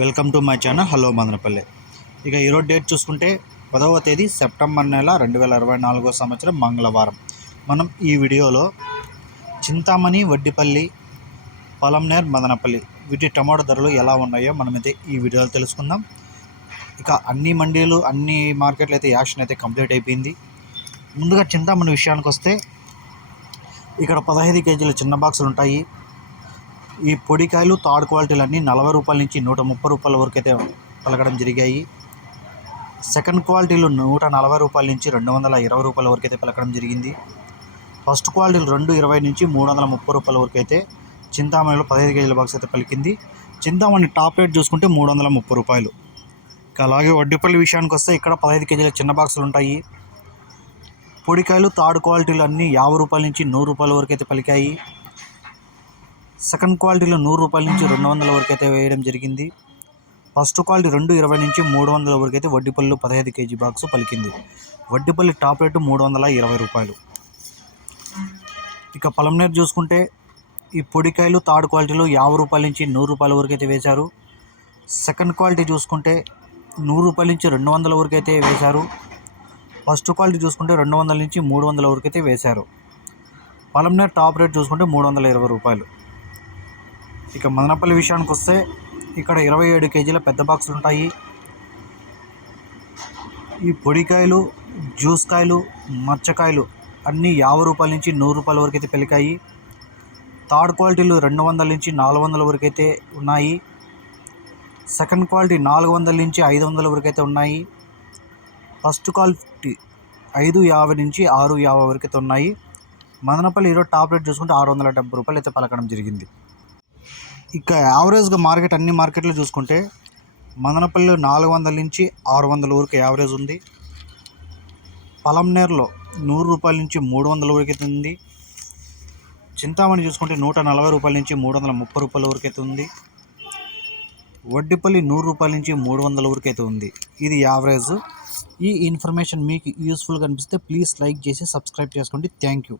Welcome to my channel. Hello Madanapalle. ఇక ఈరోజు date చూసుకుంటే పదవ తేదీ సెప్టెంబర్ నెల రెండు వేల ఇరవై నాలుగో సంవత్సరం మంగళవారం. మనం ఈ వీడియోలో చింతామణి వడ్డిపల్లి పొలంనేర్ మదనపల్లి వీటి టమాటో ధరలు ఎలా ఉన్నాయో మనమైతే ఈ వీడియోలో తెలుసుకుందాం. ఇక అన్ని మండీలు అన్ని మార్కెట్లు అయితే యాక్షన్ అయితే కంప్లీట్ అయిపోయింది. ముందుగా చింతామణి విషయానికి వస్తే ఇక్కడ పదహైదు కేజీల చిన్న బాక్సులు ఉంటాయి. ఈ పొడికాయలు థర్డ్ క్వాలిటీలు అన్నీ నలభై రూపాయల నుంచి నూట ముప్పై రూపాయల వరకు అయితే పలకడం జరిగాయి. సెకండ్ క్వాలిటీలు నూట నలభై రూపాయల నుంచి రెండు వందల ఇరవై రూపాయల వరకు అయితే పలకడం జరిగింది. ఫస్ట్ క్వాలిటీలు రెండు ఇరవై నుంచి మూడు వందల ముప్పై రూపాయల వరకు అయితే చింతామణిలో పదహైదు కేజీల బాక్స్ అయితే పలికింది. చింతామణి టాప్ రేట్ చూసుకుంటే మూడు వందల ముప్పై రూపాయలు. ఇక అలాగే వడ్డీపల్లి విషయానికి వస్తే ఇక్కడ పదహైదు కేజీల చిన్న బాక్సులు ఉంటాయి. పొడికాయలు తాడు క్వాలిటీలు అన్నీ యాభై రూపాయల నుంచి నూరు రూపాయల వరకు అయితే పలికాయి. సెకండ్ క్వాలిటీలో నూరు రూపాయల నుంచి రెండు వందల వరకు అయితే వేయడం జరిగింది. ఫస్ట్ క్వాలిటీ రెండు ఇరవై నుంచి మూడు వందల వరకు అయితే వడ్డీపల్లి పదహైదు కేజీ బాక్స్ పలికింది. వడ్డీపల్లి టాప్ రేటు మూడు వందల ఇరవై రూపాయలు. ఇక పలంనేరు చూసుకుంటే ఈ పొడికాయలు థర్డ్ క్వాలిటీలో యాభై రూపాయల నుంచి నూరు రూపాయల వరకు అయితే వేశారు. సెకండ్ క్వాలిటీ చూసుకుంటే నూరు రూపాయల నుంచి రెండు వందల వరకు అయితే వేశారు. ఫస్ట్ క్వాలిటీ చూసుకుంటే రెండు వందల నుంచి మూడు వందల వరకు అయితే వేశారు. పలంనేర్ టాప్ రేట్ చూసుకుంటే మూడు వందల ఇరవై రూపాయలు. ఇక మదనపల్లి విషయానికి వస్తే ఇక్కడ ఇరవై ఏడు కేజీల పెద్ద బాక్సులు ఉంటాయి. ఈ పొడికాయలు జ్యూస్ కాయలు మచ్చకాయలు అన్నీ యాభై రూపాయల నుంచి నూరు రూపాయల వరకు అయితే పెలికాయి. థర్డ్ క్వాలిటీలు రెండు వందల నుంచి నాలుగు వందల వరకు అయితే ఉన్నాయి. సెకండ్ క్వాలిటీ నాలుగు వందల నుంచి ఐదు వందల వరకు అయితే ఉన్నాయి. ఫస్ట్ క్వాలిటీ ఐదు యాభై నుంచి ఆరు యాభై వరకు అయితే ఉన్నాయి. మదనపల్లి ఈరోజు టాప్ రేట్ చూసుకుంటే ఆరు వందల డెబ్బై రూపాయలు అయితే పలకడం జరిగింది. ఇక యావరేజ్గా మార్కెట్ అన్ని మార్కెట్లు చూసుకుంటే మదనపల్లిలో నాలుగు వందల నుంచి ఆరు వందల వరకు యావరేజ్ ఉంది. పలంనేరులో నూరు రూపాయల నుంచి మూడు వందల వరకు అయితే ఉంది. చింతామణి చూసుకుంటే నూట నలభై రూపాయల నుంచి మూడు వందల ముప్పై రూపాయల వరకు అయితే ఉంది. వడ్డిపల్లి నూరు రూపాయల నుంచి మూడు వందల వరకు అయితే ఉంది. ఇది యావరేజ్. ఈ ఇన్ఫర్మేషన్ మీకు యూస్ఫుల్గా అనిపిస్తే ప్లీజ్ లైక్ చేసి సబ్స్క్రైబ్ చేసుకోండి. Thank you.